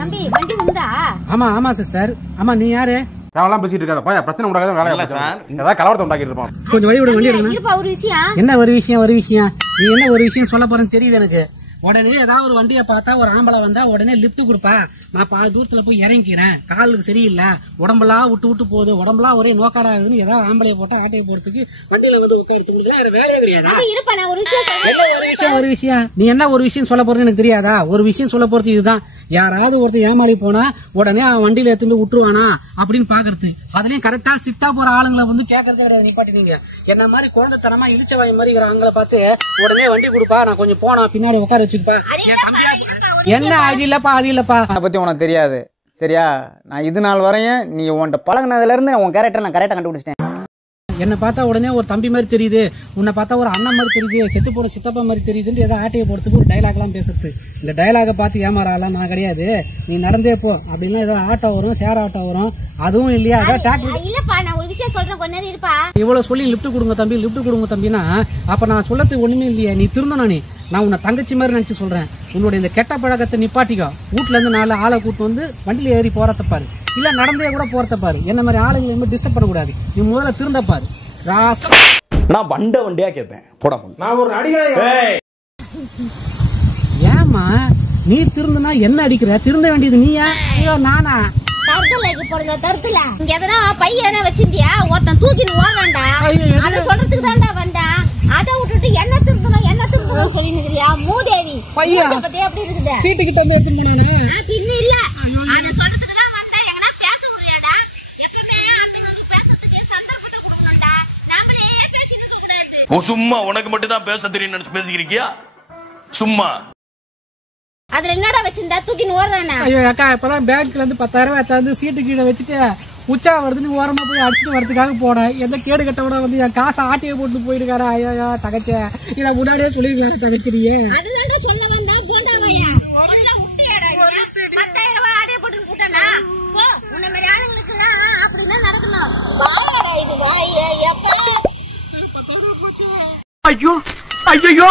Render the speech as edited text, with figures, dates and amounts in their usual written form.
தம்பி வண்டி உண்டா? ஆமா ஆமா சிஸ்டர். ஆமா நீ யாரு? தேவலாம் பேசிட்டு இருக்காத பையா, பிரச்சனை உண்டாகாத வேலை இல்ல சார். ஏதாவது கலவரத்தை உண்டாக்கிட்டு இருப்பான். கொஞ்சம் வழி விடு, வண்டி எடுங்க. இருப்பா ஒரு விஷயம். என்ன ஒரு விஷயம்? நீ என்ன ஒரு விஷயம் சொல்ல போறேன்னு தெரியுது எனக்கு. உடனே ஏதாவது ஒரு வண்டியை பார்த்தா ஒரு ஆம்பளை வந்தா உடனே லிப்ட் கொடுப்பா. நான் பாதி தூரத்துல போய் இறங்கிக்கிறேன், காலுக்கு சரியில்லை, உடம்பெல்லாம் விட்டு போகுது, உடம்பெல்லாம் ஒரே நோக்காடா இருக்குன்னு ஏதாவது ஆம்பளையை போட்டா ஆட்டையை போறதுக்கு வண்டியில வந்து உட்காந்து வேலையே கிடையாது. இருப்பா நான் ஒரு விஷயம் சொல்றேன். என்ன ஒரு விஷயம்? நீ என்ன ஒரு விஷயம் சொல்ல போறேன்னு எனக்கு தெரியாதா? ஒரு விஷயம் சொல்ல போறது இதுதான். யாராவது ஒருத்தர் ஏமாறி போனா உடனே அவன் வண்டியில எடுத்துட்டு விட்டுருவானா அப்படின்னு பாக்குறது. அதுலயும் கரெக்டா ஸ்ட்ரிக்டா போற ஆளுங்களை வந்து கேட்கறதே கிடையாது. நிப்பாட்டிங்க. என்ன மாதிரி குழந்தைத்தனமா இழிச்சவாய் மாதிரி இருக்கிற ஆண்களை பார்த்து உடனே வண்டி கொடுப்பா, நான் கொஞ்சம் போனா பின்னாடி உட்கார வச்சுப்பா. என்ன அது இல்லப்பா அதை பத்தி உனக்கு தெரியாது சரியா? நான் இது நாள் வரையும் நீ உன்கிட்ட பழகினதுல இருந்து உன் கேரக்டர் நான் கரெக்டா கண்டுபிடிச்சிட்டேன். என்ன பார்த்தா உடனே ஒரு தம்பி மாதிரி தெரியுது, உன்னை பார்த்தா ஒரு அண்ணன் மாதிரி தெரியுது, செத்து போன சித்தப்பா மாதிரி தெரியுதுன்னு ஏதாவது ஆட்டையை போறதுக்கு ஒரு டைலாக் எல்லாம் பேசுறது. இந்த டைலாக பார்த்து ஏமாறாலாம் நான் கிடையாது. நீ நடந்தே போ அப்படின்னா ஏதோ ஆட்டோ வரும், ஷேர் ஆட்டோ வரும், அதுவும் இல்லையா? அதான் டாக்டர். இல்லப்பா நான் ஒரு விஷயம் சொல்றேன், கொஞ்ச நேரம் இருப்பா. இவ்வளவு சொல்லி லிப்ட் கொடுங்க தம்பினா அப்ப நான் சொல்லது ஒண்ணுமே இல்லையா? நீ திருந்தனா? நான் உன்னை தங்கச்சி மாதிரி நினைச்சு சொல்றேன். உன்னுடைய இந்த கெட்ட பழக்கத்தை நிப்பாட்டிக்கோ. வீட்டுல இருந்து 4 ஆளை கூட்டு வந்து வண்டியில ஏறி போறத பாரு, இல்ல நடந்தே கூட போறத பாரு. என்ன மாதிரி ஆளுங்களை டிஸ்டர்ப் பண்ணக்கூடாது. நீ முதல்ல திருந்த பாரு. நான் வண்டியா கேட்பேன் போட. நான் ஒரு நடிகை. ஏமா நீ திருந்தனா என்ன அடிக்கிற? திருந்த வேண்டியது நீயா நானா? தருத்துல இங்க எதனா பையனா வச்சிருந்தியா? ஒருத்தன் தூக்கின்னு ஓடுறான்டா, அதை சொல்றதுக்கு தான்டா வந்தேன். அதை விட்டுட்டு என்ன திருந்தணும் சொல்லி நிக்கிறியா? மூதேவி பையா பத்தி எப்படி இருக்குது? சீட்டு கிட்ட வந்து எடுத்து போனானே பின்ன இல்ல, அதை சொல்றதுக்கு தான் வந்தேன். எங்கனா பேச விடுறியாடா? எப்பவுமே அந்த பேசுறதுக்கு சந்தர்ப்பத்தை கொடுக்கணும்டா. நாமளே பேசிட்டு இருக்க கூடாது. சும்மா உனக்கு மட்டும் தான் பேச தெரியும் நினைச்சு பேசிக்கிறியா? சும்மா அதுல என்னடா வச்சிருந்தா தூக்கின்னு ஓடுறானா? ஐயோ அக்கா, இப்பதான் பேங்க்ல இருந்து 10,000 எடுத்தாந்து சீட்டு கீழே வச்சுட்டு உச்சா வருதுன்னு ஓரமா போய் அடிச்சுட்டு வரதுக்காக போனேன். எந்த கேடு கட்டோட வந்து என் காசை ஆட்டையை போட்டு போயிடுக்காரா? ஐயோ தகச்ச, இதை முன்னாடியே சொல்லிருக்காங்க தகச்சிரியே. அதுதான் சொல்ல வந்தா போண்டாவையா உண்டியாடா 10,000 ரூபாய் ஆட்டையை போட்டு போட்டானா? உன்ன மாதிரி ஆளுங்களுக்கு எல்லாம் அப்படிதான் நடக்கணும். வாயடா இது வாய். எப்ப 10,000 போச்சு. ஐயோ